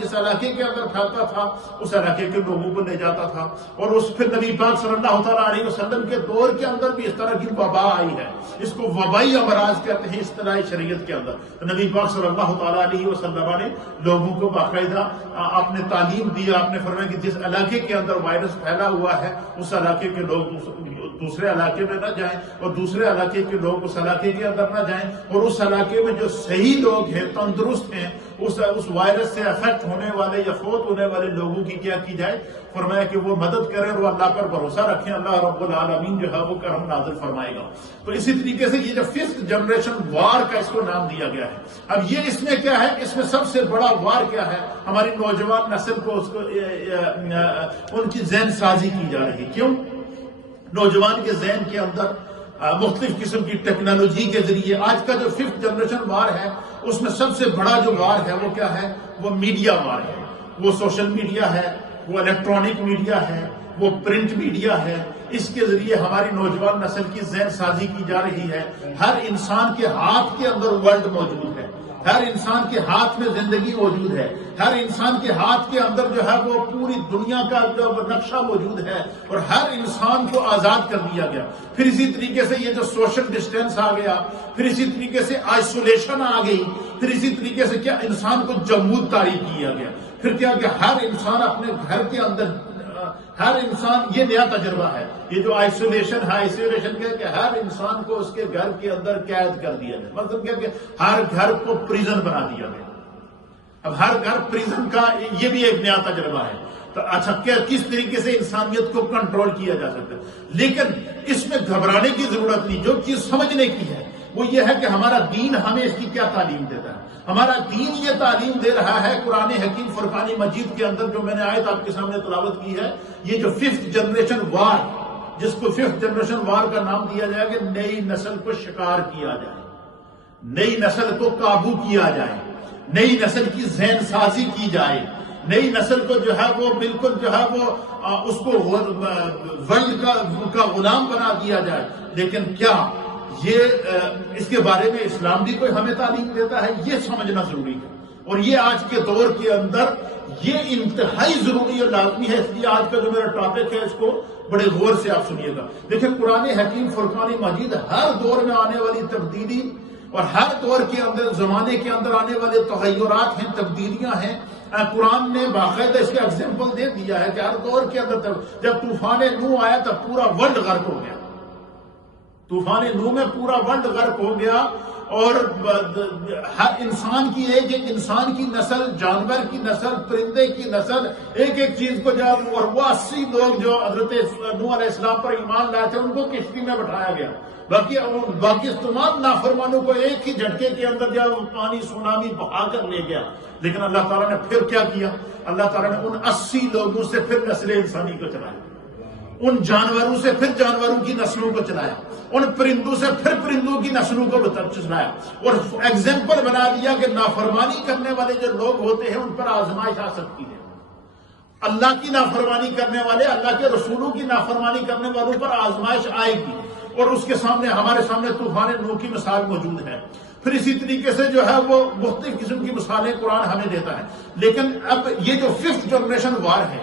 جس علاقے کے اندر پھیلتا تھا اس علاقے کے لوگوں کو لے جاتا تھا. اور اس پھر نبی پاک صلی اللہ تعالیٰ علیہ وسلم کے دور کے اندر بھی اس طرح کی وبا آئی ہے. اس کو وبائی امراض کہتے ہیں اصطلاحی شریعت کے اندر. تو نبی پاک صلی اللہ تعالیٰ علیہ وسلم نے لوگوں کو باقاعدہ آپ نے تعلیم دیا. آپ نے فرمایا کہ جس علاقے کے اندر وائرس پھیلا ہوا ہے اس علاقے کے لوگ دوسرے علاقے میں نہ جائیں اور دوسرے علاقے کے لوگ اس علاقے کے اندر نہ جائیں. اور اس علاقے میں جو صحیح لوگ ہیں تندرست ہیں اس وائرس سے افیکٹ ہونے والے یا فوت ہونے والے لوگوں کی کیا کی جائے؟ فرمایا کہ وہ مدد کریں اور وہ اللہ پر بھروسہ رکھیں. اللہ رب العالمین جو ہے وہ کرم نازل فرمائے گا. تو اسی طریقے سے یہ جو 5th جنریشن وار کا اس کو نام دیا گیا ہے. اب یہ اس میں کیا ہے؟ اس میں سب سے بڑا وار کیا ہے؟ ہماری نوجوان نسل کو ان کی ذہن سازی کی جا رہی. کیوں؟ نوجوان کے ذہن کے اندر مختلف قسم کی ٹیکنالوجی کے ذریعے آج کا جو 5th جنریشن وار ہے اس میں سب سے بڑا جو وار ہے وہ کیا ہے؟ وہ میڈیا وار ہے. وہ سوشل میڈیا ہے, وہ الیکٹرانک میڈیا ہے, وہ پرنٹ میڈیا ہے. اس کے ذریعے ہماری نوجوان نسل کی ذہن سازی کی جا رہی ہے. ہر انسان کے ہاتھ کے اندر ورلڈ موجود ہے. ہر انسان کے ہاتھ میں زندگی موجود ہے. ہر انسان کے ہاتھ کے اندر جو ہے وہ پوری دنیا کا جو نقشہ موجود ہے اور ہر انسان کو آزاد کر دیا گیا. پھر اسی طریقے سے یہ جو سوشل ڈسٹینس آ گیا, پھر اسی طریقے سے آئسولیشن آ گئی, پھر اسی طریقے سے کیا انسان کو جمود طاری کیا گیا. پھر کیا کہ ہر انسان اپنے گھر کے اندر, ہر انسان, یہ نیا تجربہ ہے یہ جو آئسولیشن ہے. آئسولیشن کیا کہ ہر انسان کو اس کے گھر کے اندر قید کر دیا گیا. مطلب کیا کہ ہر گھر کو پریزن بنا دیا گیا. اب ہر گھر پریزن کا یہ بھی ایک نیا تجربہ ہے. تو اچھا کیا کس طریقے سے انسانیت کو کنٹرول کیا جا سکتا ہے؟ لیکن اس میں گھبرانے کی ضرورت نہیں. جو چیز سمجھنے کی ہے وہ یہ ہے کہ ہمارا دین ہمیں اس کی کیا تعلیم دیتا ہے. ہمارا دین یہ تعلیم دے رہا ہے قرآن حکیم فرقان مجید کے اندر جو میں نے آیت آپ کے سامنے تلاوت کی ہے, یہ جو 5th جنریشن وار, جس کو 5th جنریشن وار کا نام دیا جائے کہ نئی نسل کو شکار کیا جائے, نئی نسل کو قابو کیا جائے, نئی نسل کی ذہن سازی کی جائے, نئی نسل کو جو ہے وہ بالکل جو ہے وہ اس کو ورلڈ کا غلام بنا دیا جائے. لیکن کیا یہ اس کے بارے میں اسلام بھی کوئی ہمیں تعلیم دیتا ہے؟ یہ سمجھنا ضروری ہے. اور یہ آج کے دور کے اندر یہ انتہائی ضروری اور لازمی ہے. اس لیے آج کا جو میرا ٹاپک ہے اس کو بڑے غور سے آپ سنیے گا. دیکھیں قرآن حکیم فرقان مجید ہر دور میں آنے والی تبدیلی اور ہر دور کے اندر زمانے کے اندر آنے والے تغیرات ہیں, تبدیلیاں ہیں. قرآن نے باقاعدہ اس کا ایگزامپل دے دیا ہے کہ ہر دور کے اندر جب طوفان نوح آیا تب پورا ورلڈ غرق ہو گیا. طوفان نوح میں پورا ورلڈ غرق ہو گیا اور ہر انسان کی ایک انسان کی نسل, جانور کی نسل, پرندے کی نسل, ایک چیز کو جب, اور وہ 80 لوگ جو حضرت نوح علیہ السلام پر ایمان لائے تھے ان کو کشتی میں بٹھایا گیا. باقی تمام نافرمانوں کو ایک ہی جھٹکے کے اندر جب پانی سونامی بہا کر لے گیا. لیکن اللہ تعالیٰ نے پھر کیا کیا؟ اللہ تعالیٰ نے ان 80 لوگوں سے پھر نسل انسانی کو چلایا, ان جانوروں سے پھر جانوروں کی نسلوں کو چلایا, ان پرندوں سے پھر پرندوں کی نسلوں کو چلایا, اور ایگزامپل بنا دیا کہ نافرمانی کرنے والے جو لوگ ہوتے ہیں ان پر آزمائش آ سکتی ہے. اللہ کی نافرمانی کرنے والے, اللہ کے رسولوں کی نافرمانی کرنے والوں پر آزمائش آئے گی. اور اس کے سامنے ہمارے سامنے طوفان نوح کی مثال موجود ہے. پھر اسی طریقے سے جو ہے وہ مختلف قسم کی مثالیں قرآن ہمیں دیتا ہے. لیکن اب یہ جو 5th جنریشن وار ہے,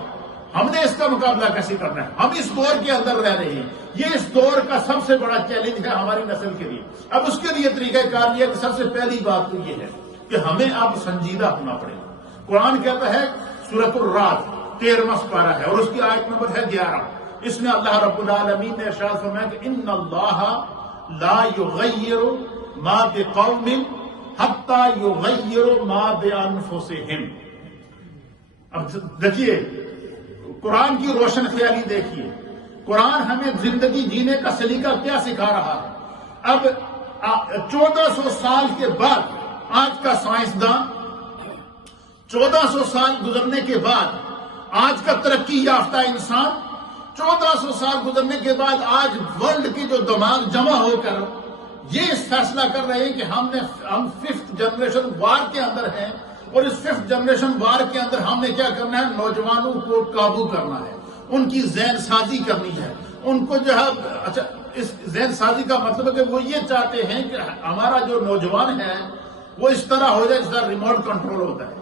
ہم نے اس کا مقابلہ کیسے کرنا ہے؟ ہم اس دور کے اندر رہ رہے ہیں. یہ اس دور کا سب سے بڑا چیلنج ہے ہماری نسل کے لیے. اب اس کے لیے طریقہ کار یہ ہے کہ سب سے پہلی بات تو یہ ہے کہ ہمیں اب سنجیدہ ہونا پڑے گا. قرآن کہتا ہے سورۃ الرعد 13واں سپارہ ہے اور اس کی آیت نمبر ہے 11. اس میں اللہ رب العالمین نے ارشاد فرمایا کہ ان اللہ لا یغیر ما بقوم حتی یغیروا ما بانفسہم. اب دیکھیے قرآن کی روشن خیالی دیکھیے. قرآن ہمیں زندگی جینے کا سلیقہ کیا سکھا رہا ہے. اب 1400 سال کے بعد آج کا سائنسدان, 1400 سال گزرنے کے بعد آج کا ترقی یافتہ انسان, 1400 سال گزرنے کے بعد آج ورلڈ کی جو دماغ جمع ہو کر یہ فیصلہ کر رہے ہیں کہ ہم 5th جنریشن وار کے اندر ہیں. اور اس 5th جنریشن وار کے اندر ہم نے کیا کرنا ہے؟ نوجوانوں کو قابو کرنا ہے, ان کی ذہن سازی کرنی ہے, ان کو جو ہے. اچھا اس ذہن سازی کا مطلب ہے کہ وہ یہ چاہتے ہیں کہ ہمارا جو نوجوان ہے وہ اس طرح ہو جائے جس طرح ریموٹ کنٹرول ہوتا ہے.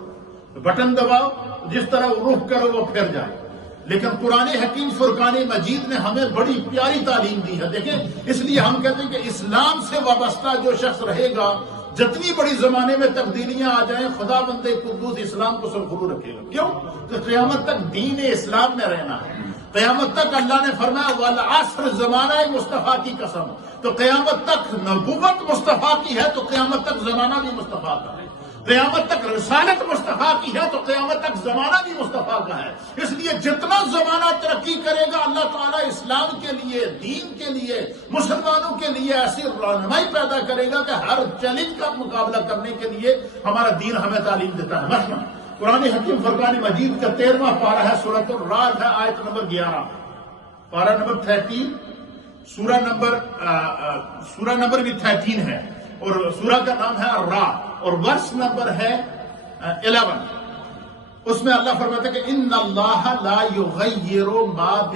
بٹن دباؤ، جس طرح رخ کرو وہ پھر جائے۔ لیکن قرآن حکیم فرقان مجید نے ہمیں بڑی پیاری تعلیم دی ہے۔ دیکھیں، اس لیے ہم کہتے ہیں کہ اسلام سے وابستہ جو شخص رہے گا، جتنی بڑی زمانے میں تبدیلیاں آ جائیں، خدا بند قدوس اسلام کو سرخرو رکھے گا۔ کیوں؟ کہ قیامت تک دین اسلام میں رہنا ہے۔ قیامت تک اللہ نے فرمایا والعصر، زمانہ مصطفیٰ کی قسم۔ تو قیامت تک نبوت مصطفیٰ کی ہے تو قیامت تک زمانہ بھی مصطفیٰ کا ہے۔ قیامت تک رسالت مصطفیٰ کی ہے تو قیامت تک زمانہ بھی مصطفیٰ کا ہے۔ اس لیے جتنا زمانہ ترقی کرے گا، اللہ تعالیٰ اسلام کے لیے، دین کے لیے، مسلمانوں کے لیے ایسی رہنمائی پیدا کرے گا کہ ہر چیلنج کا مقابلہ کرنے کے لیے ہمارا دین ہمیں تعلیم دیتا ہے۔ مثلا قرآن حکیم فرقان مجید کا 13واں پارہ ہے، سورۃ الرعد ہے، آیت نمبر 11، پارہ نمبر 13، سورہ نمبر بھی 13 ہے، اور سورہ کا نام ہے الرعد، اور ورس نمبر ہے 11۔ اس میں اللہ فرماتا ہے کہ ان اللہ لا یغیر ما